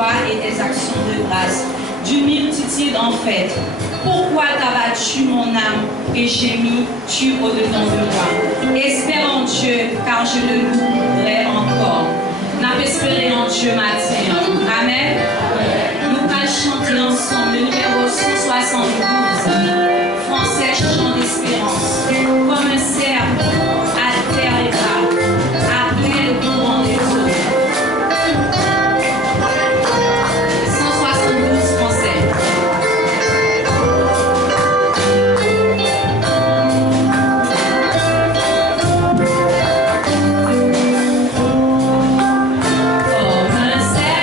joie et des actions de grâce, d'une multitude en fête. Pourquoi t'as battu mon âme et gémis-tu au-dedans de moi? Espère en Dieu, car je le louerai encore. N'a espéré en Dieu matin. Amen. Nous allons chanter ensemble le numéro 172. Français, chant d'espérance. Comme un cerf à terre et bas, après le courant des eaux. 172 français. Comme un cerf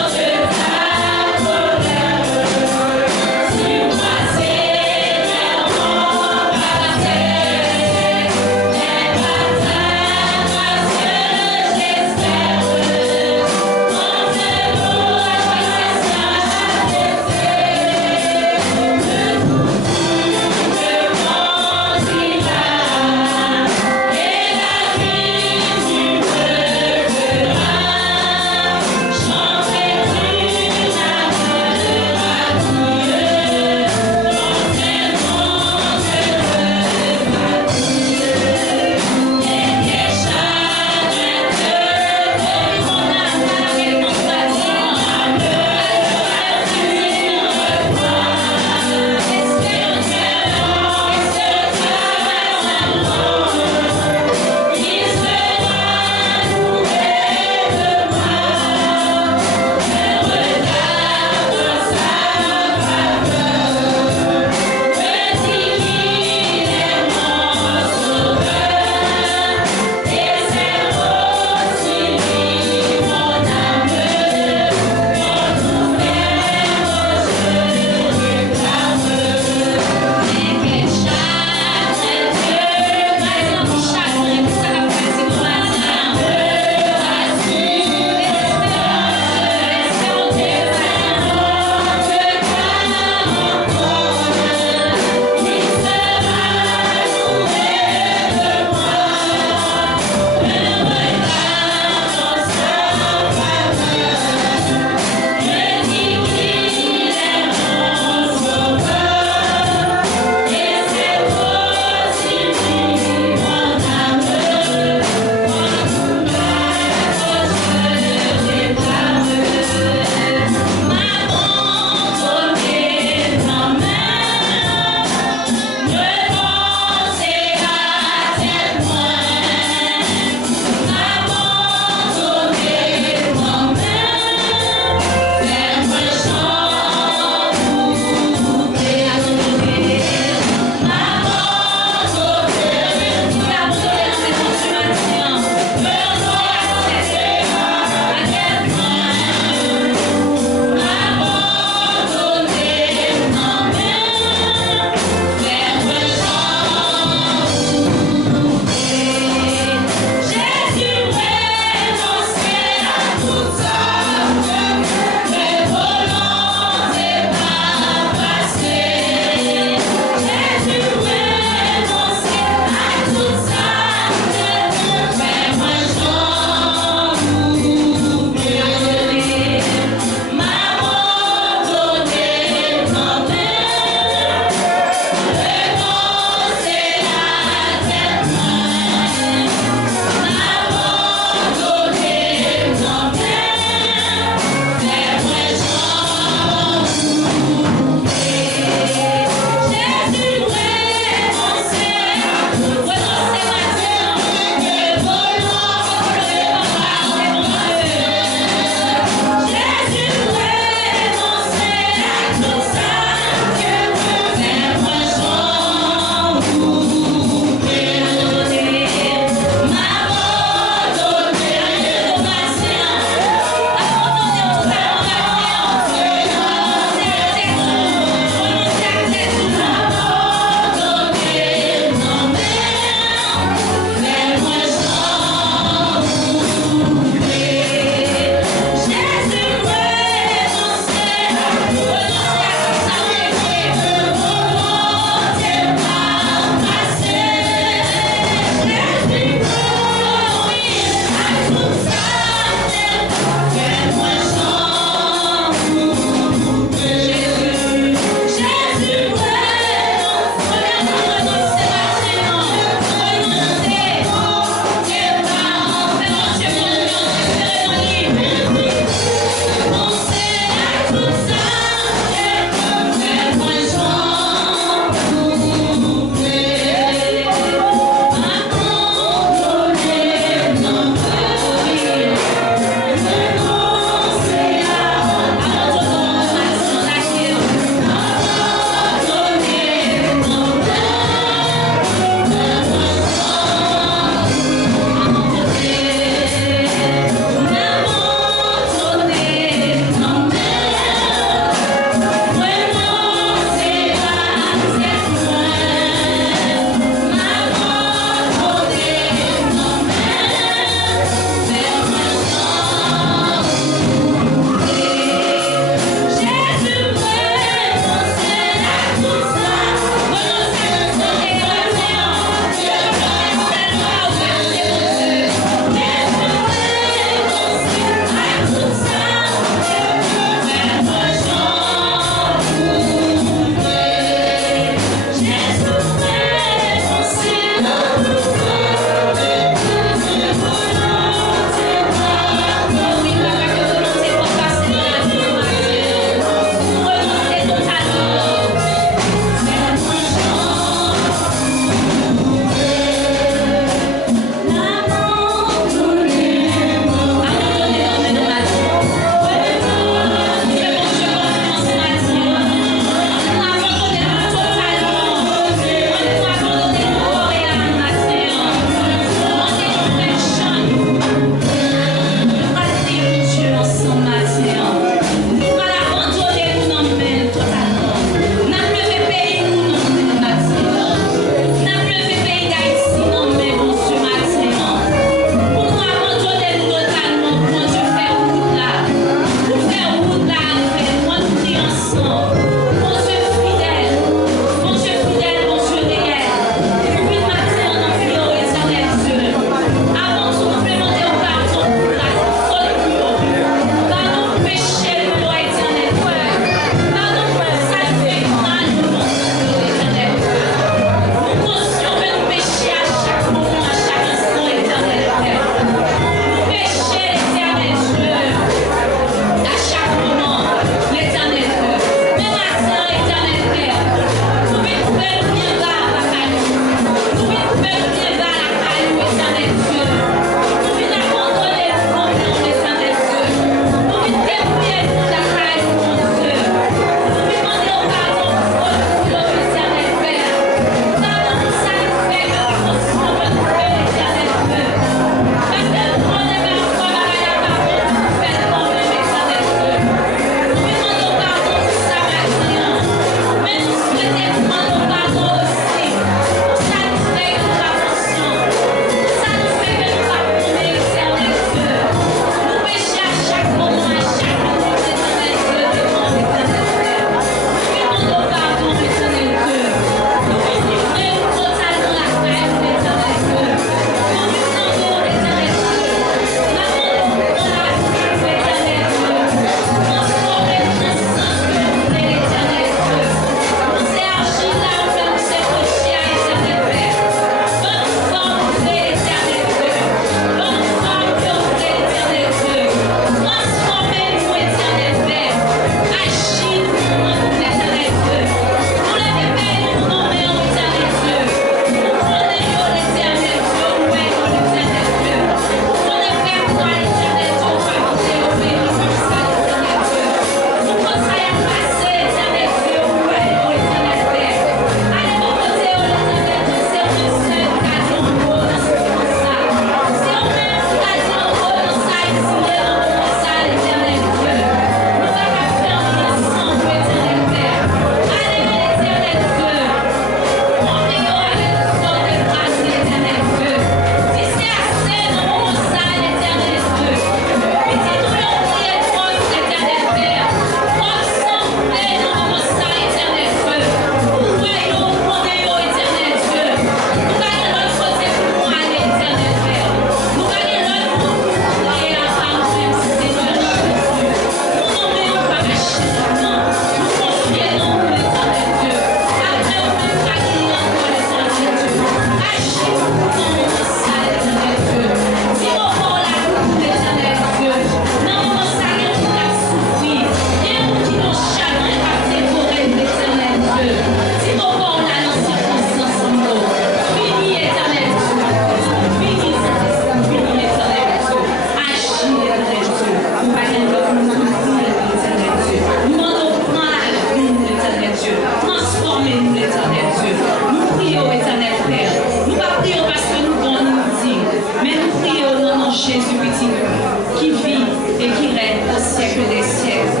qui vit et qui règne au siècle des siècles.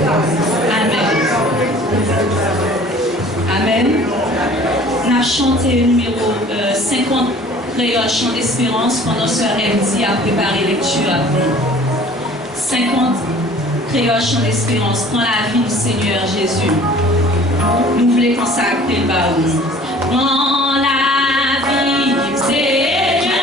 Amen. Amen. On a chanté numéro 50 créole chant d'espérance pendant ce Eldi a préparé lecture. 50 créole chant d'espérance dans la vie du Seigneur Jésus. Nous voulons consacrer le baron. Dans la vie du Seigneur Jésus,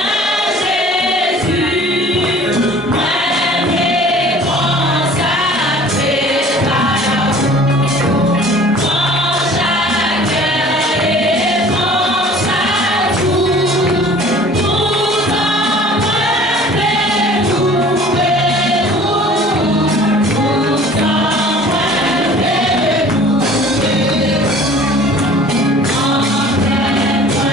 même consacré par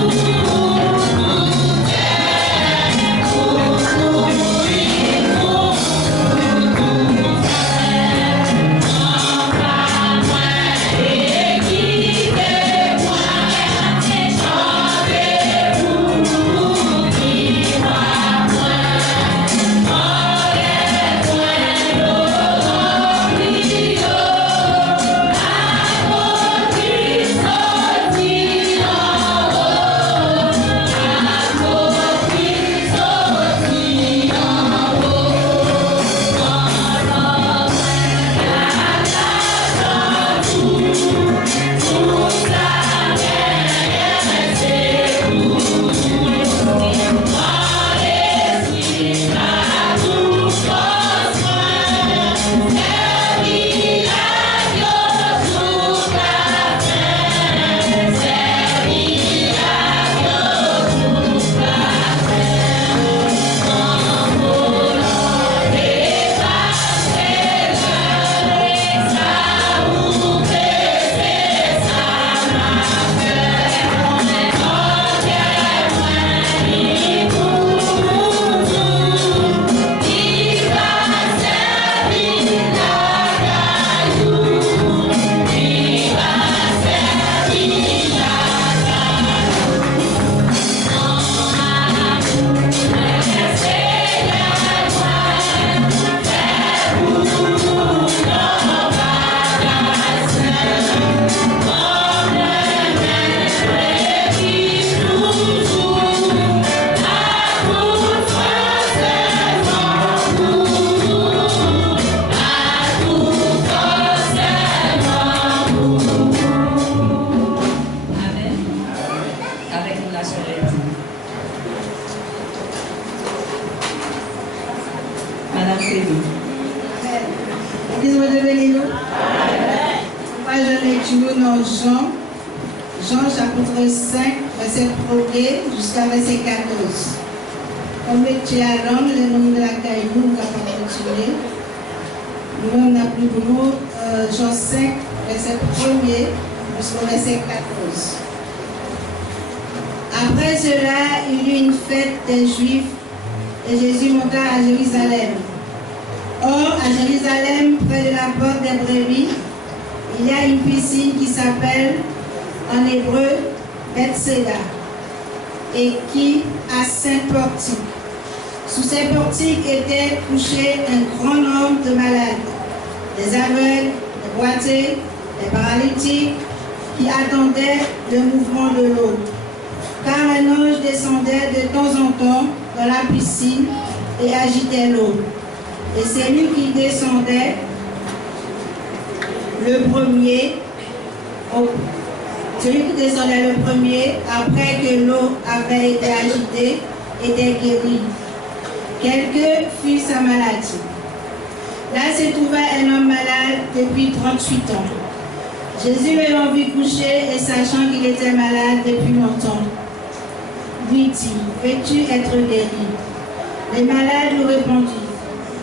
dans chaque réponse à tout en Jean chapitre 5, verset 1er jusqu'à verset 14. Comme tu as l'homme, le nom de la caillou, nous avons continué. Nous avons appris le mot Jean 5, verset 1er jusqu'au verset 14. Après cela, il y eut une fête des Juifs et Jésus monta à Jérusalem. Or, à Jérusalem, près de la porte des brebis, il y a une piscine qui s'appelle en hébreu Bethséda et qui a 5 portiques. Sous ces portiques étaient couchés un grand nombre de malades, des aveugles, des boiteux, des paralytiques qui attendaient le mouvement de l'eau. Car un ange descendait de temps en temps dans la piscine et agitait l'eau. Et c'est lui qui descendait le premier, celui qui descendait le premier, après que l'eau avait été agitée, était guéri. Quelle que fût sa maladie. Là se trouvait un homme malade depuis 38 ans. Jésus l'ayant vu coucher et sachant qu'il était malade depuis longtemps, lui dit, veux-tu être guéri? Les malades lui répondirent,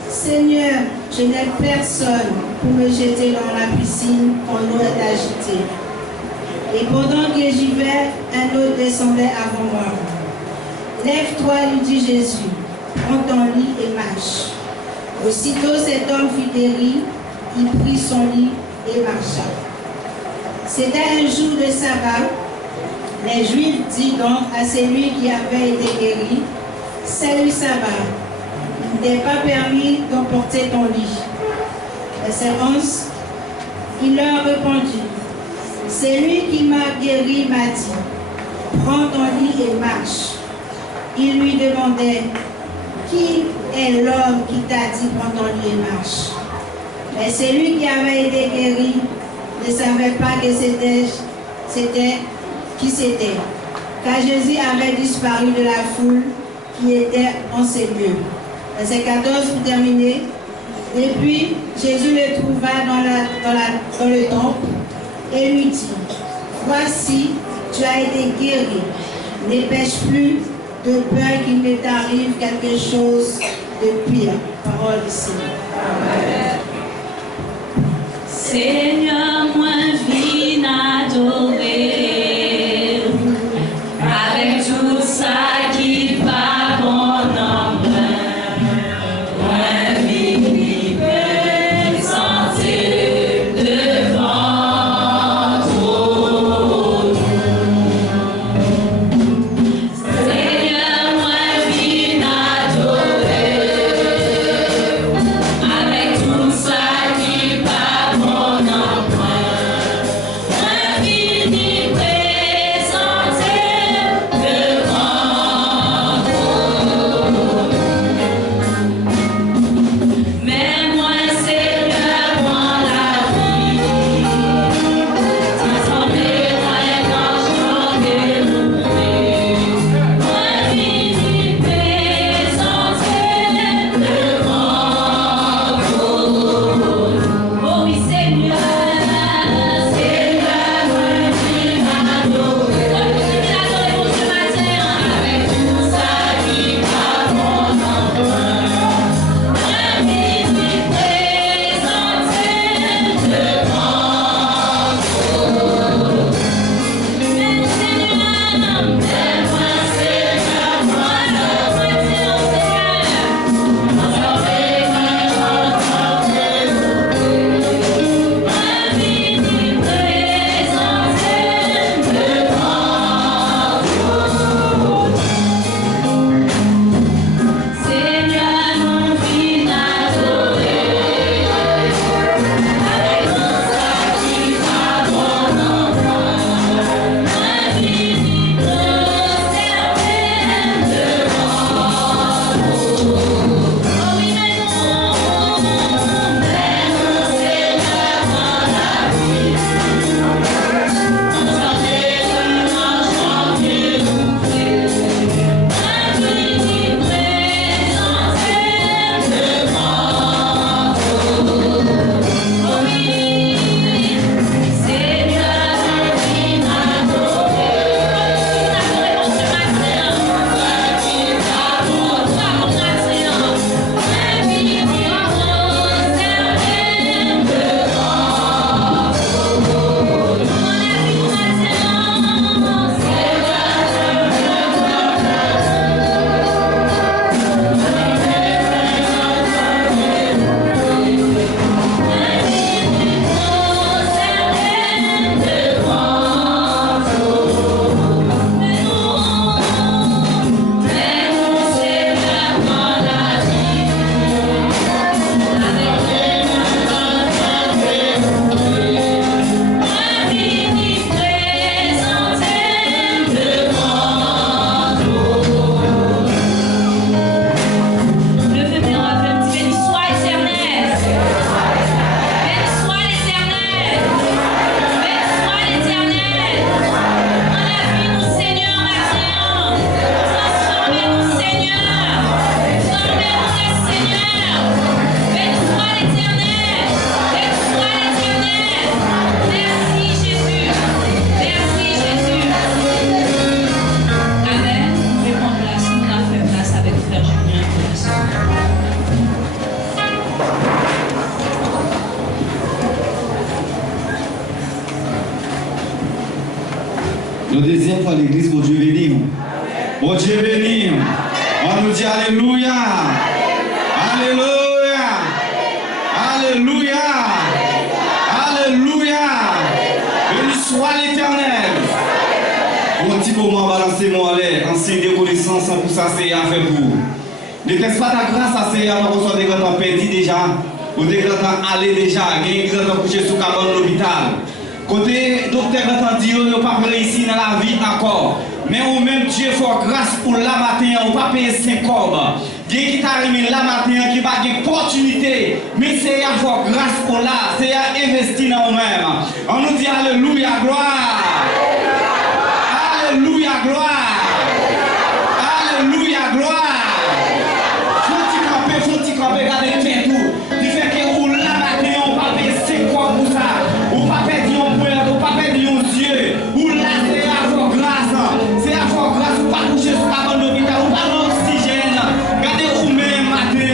Seigneur, je n'ai personne pour me jeter dans la piscine quand l'eau est agitée. Et pendant que j'y vais, un autre descendait avant moi. Lève-toi, lui dit Jésus, prends ton lit et marche. Aussitôt cet homme fut guéri, il prit son lit et marcha. C'était un jour de sabbat. Les Juifs dirent donc à celui qui avait été guéri, c'est le sabbat. Il n'est pas permis d'emporter ton lit. Verset 11. Il leur répondit, celui qui m'a guéri m'a dit, prends ton lit et marche. Il lui demandait, qui est l'homme qui t'a dit, prends ton lit et marche? Mais celui qui avait été guéri ne savait pas que qui c'était, car Jésus avait disparu de la foule qui était en ces lieux. Verset 14 pour terminer. Et puis Jésus le trouva dans le temple et lui dit, voici, tu as été guéri, ne pêche plus de peur qu'il ne t'arrive quelque chose de pire. Parole du Seigneur. Amen. Seigneur, moi viens adorer avec tout ça qui va mon âme. Moi viens présenter devant toi. Seigneur, moi viens adorer avec tout ça qui va mon âme. Nous désirons pour l'église, pour Dieu béni. Pour Dieu béni. On nous dit Alléluia. Alléluia. Alléluia. Alléluia. Béni soit l'Éternel. Mon petit moment, balancez-moi en l'air. En signe de reconnaissance pour ça, c'est à faire pour. Ne teste pas ta grâce à ces gens qui sont des grands perdus déjà. Ou des grands aller déjà. Il y a des grands couchés sous cabane de l'hôpital. Côté docteur a dit, on n'a pas réussi dans la vie encore. Mais au même Dieu faut grâce pour la matin, on ne pas payer 5 corbes. Dieu qui t'a arrivé la matin, qui va une opportunité. Mais c'est à faut grâce pour là, c'est à investir dans nous-mêmes. On nous dit Alléluia, gloire. Alléluia, gloire. Alléluia, gloire. Faut-il camper, regardez le fait tout. Du fait que vous la matin, on ne pas payer 5 corbes pour ça. On ne pas perdre un point, on ne pas perdre un yeux. Ou là, c'est à faut grâce. C'est à faut grâce, ou pas coucher sur la bande d'hôpital, ou pas l'oxygène. Regardez vous-même matin,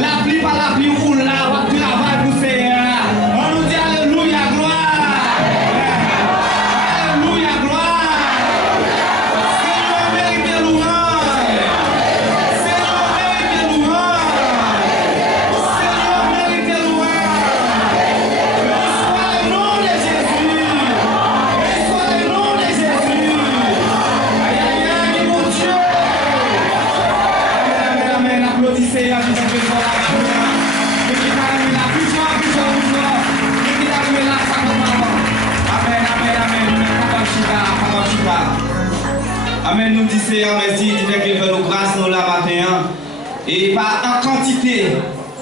la pluie par la pluie, ou là, on travaille pour Seigneur. On nous dit Alléluia, gloire. Alléluia, gloire. Seigneur, mérite louange. Seigneur, mérite louange. Seigneur, mérite louange. Béni soit le nom de Jésus. Béni soit le nom de Jésus. Aïe, aïe, aïe, mon Dieu. Amen, amen, applaudissez, applaudissez pour la prière. Et qui t'arrive là, plus fort, plus fort, plus fort. Et qui t'arrive là, ça commence. Amen, amen, amen. Kabachita. Amen, nous disons Seigneur, merci, du fait qu'il fait nos grâces, nous la matin. Et pas en quantité,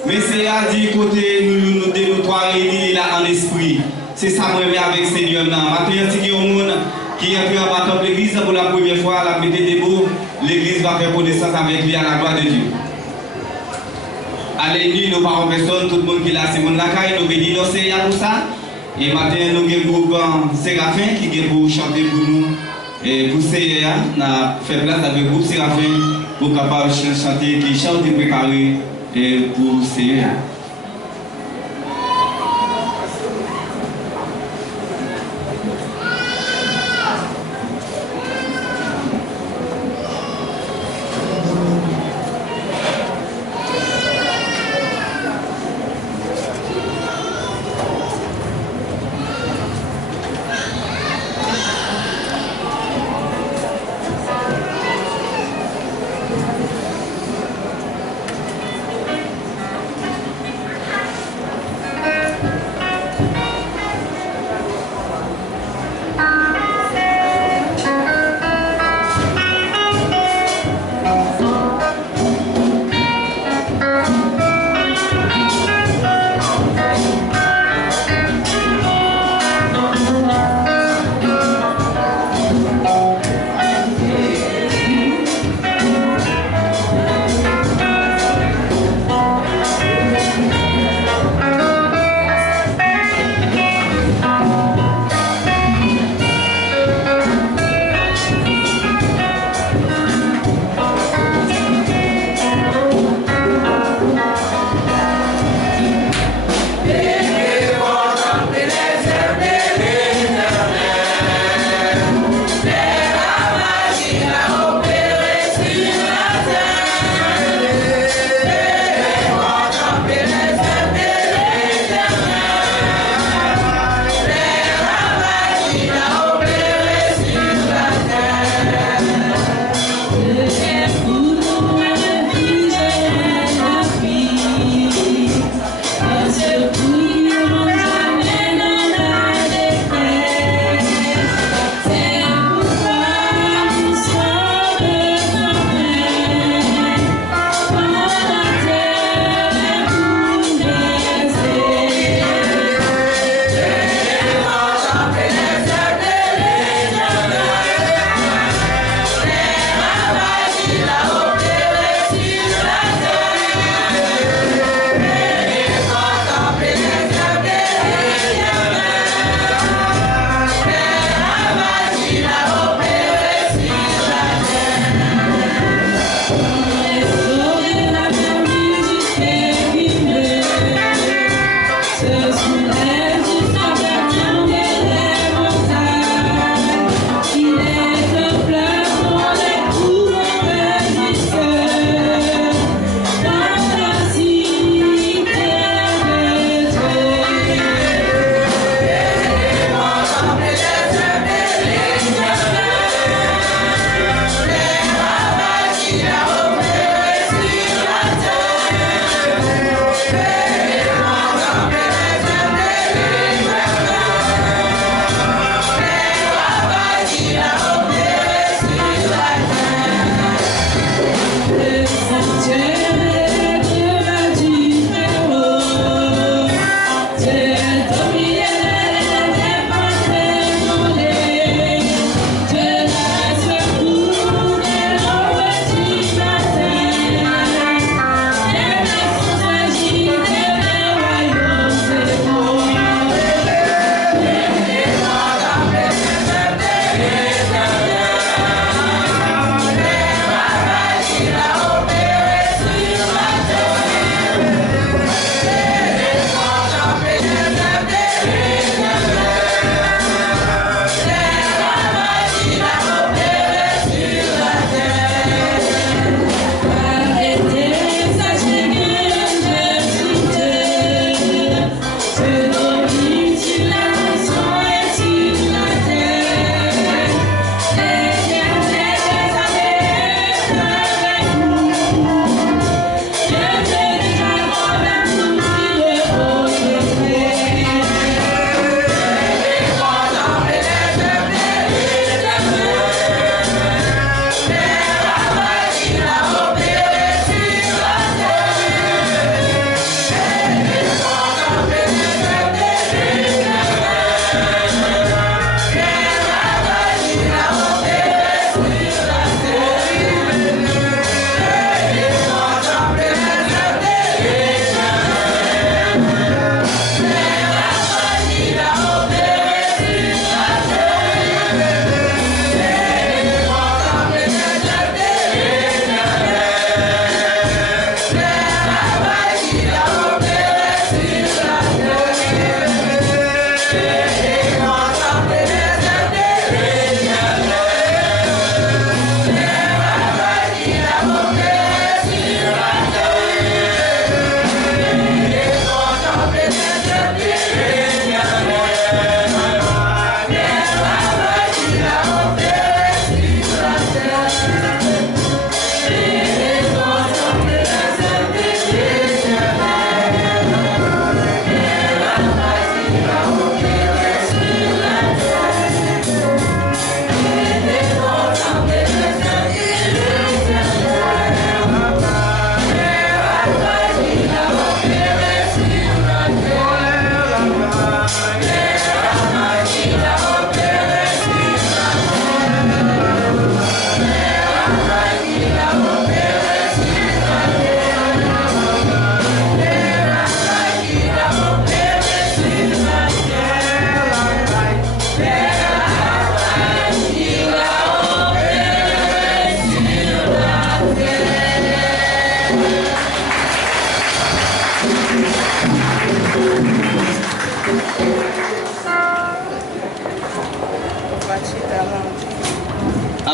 mais Seigneur dit côté nous trois réunis là en esprit. C'est ça que je avec Seigneur. Maintenant, si il y a un monde qui est entré en bâton de l'église pour la première fois, la mettez debout, l'église va faire connaissance avec lui à la gloire de Dieu. Allez, nous, nos parents, personne, tout le monde qui est là, c'est mon lacaille, nous bénissons nos Seigneur pour ça. Et maintenant, nous avons un groupe Séraphin qui est pour chanter pour nous. Et pour Seigneur, on a fait place avec le groupe Séraphin pour capable chanter, qui chante et préparer pour Seigneur.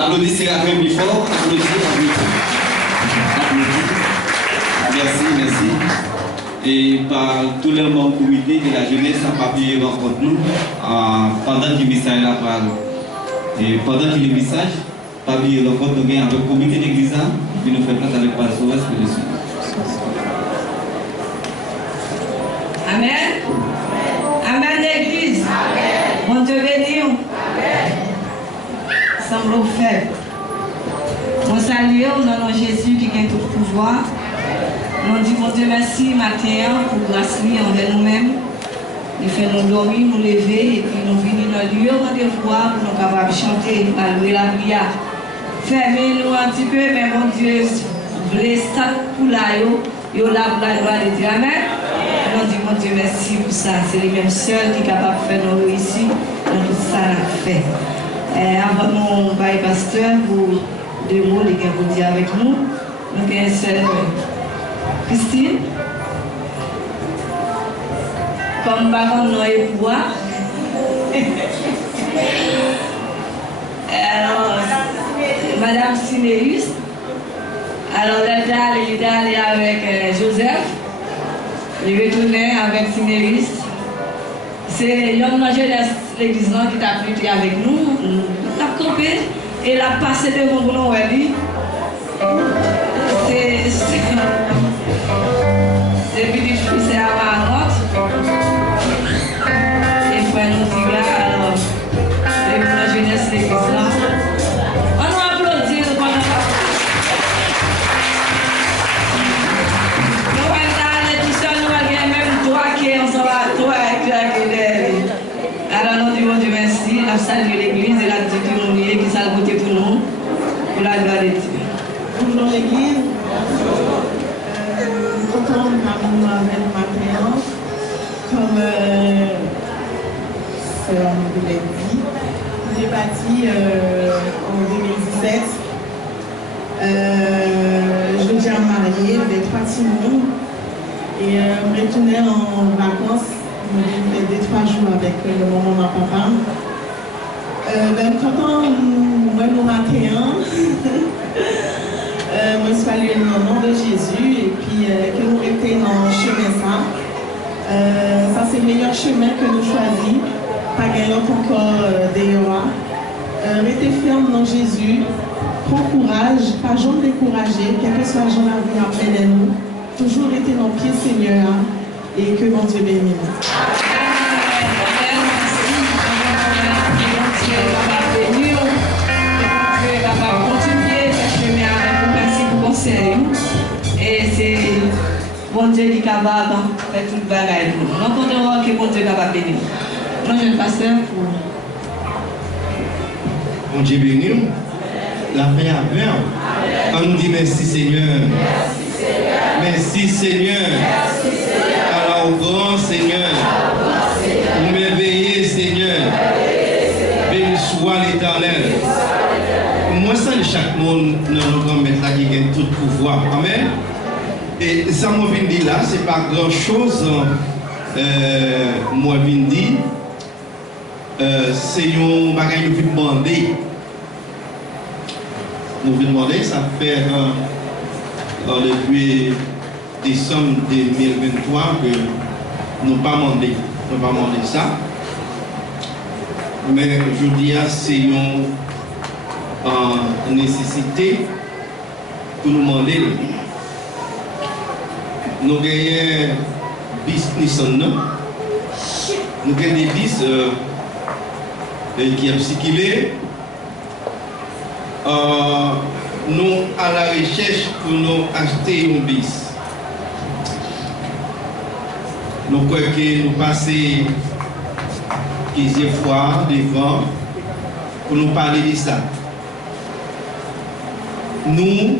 Applaudissez un peu plus fort. Merci, merci. Et par tous les membres du comité de la jeunesse, ça n'a pas pu rencontrer nous pendant que le message là parle. Et pendant que le message, pas pu rencontrer nous avec le comité d'église, puis nous fait place avec Pasteur Soros pour le suivre. Amen. Amen, l'église. Bon Dieu béni. Semble faible. On salue au nom de Jésus qui a tout pouvoir. On dit bon Dieu merci matin pour grâce envers nous-mêmes. Il fait nous dormir, nous lever et puis nous venir dans le lieu rendez-vous pour nous capables de chanter, louer la prière. Fermez-nous un petit peu, mais mon Dieu, les stades pour la yo la gloire de Dieu. Amen. On dit mon Dieu merci pour ça. C'est les mêmes seuls qui sont capables de faire nous ici dans tout ça qu'on fait. Avant mon pasteur pour deux mots, les gars vous dire avec nous. Nous avons une seule Christine. Comme baron nous est pouvoir. Alors, Madame Sinéus. Alors, elle est allée avec Joseph. Il est retourné avec Sinéus. C'est Yon Manger de l'église qui t'a plutôt avec nous. Il a campé et il a passé devant nous. C'est petit fils et à ma note. Et frère nous dit alors, c'est la jeunesse de l'église là. On nous applaudit, nous allons aller tout seul, nous allons même toi qui on s'en va, toi alors nous disons Dieu merci, nous saluons l'église et la petite qui s'est votée pour nous, pour la gloire de Dieu. Bonjour l'église. Content de parler nous avec le matin. Comme Sœur nous l'a dit, j'ai bâti en 2017. Je viens mariée avec 3 Timons et je retournais en vacances. Je fait 2-3 jours avec le maman et papa. Ben, quand nous matin, je suis allée au nom de Jésus et puis que nous étions dans le chemin ça. Ça c'est le meilleur chemin que nous choisissons. Pas gagner encore des rois. Restez ferme dans Jésus. Prends courage, pas jamais décourager, quel que soit la vie après de nous. Toujours rester dans le pied Seigneur et que mon Dieu bénisse. Et c'est bon Dieu qui est capable de faire toute bagaille. Nous comptons que bon Dieu est capable de bénir. Moi, je vais passer pour. Bon Dieu béni. La paix à bien. On nous dit merci Seigneur. Merci Seigneur. Alors au grand Seigneur. Vous m'éveillez Seigneur. Béni soit l'Éternel. Moi, ça, chaque monde dans notre grand maître là qui gagne tout pouvoir. Amen. Et ça, moi, je viens dire là, c'est pas grand chose. Moi, je viens dire, c'est un bagage que nous venons demander. Nous venons demander, ça fait depuis décembre 2023 que nous pas demandé. Nous pas demandé ça. Mais je dis, c'est une nécessité pour nous demander. Nous gagnons bis Nissan, nous gagnons des bis qui ont circulé. Nous à la recherche pour nous acheter un bis. Nous croyons que nous passons 15e fois devant pour nous parler de ça. Nous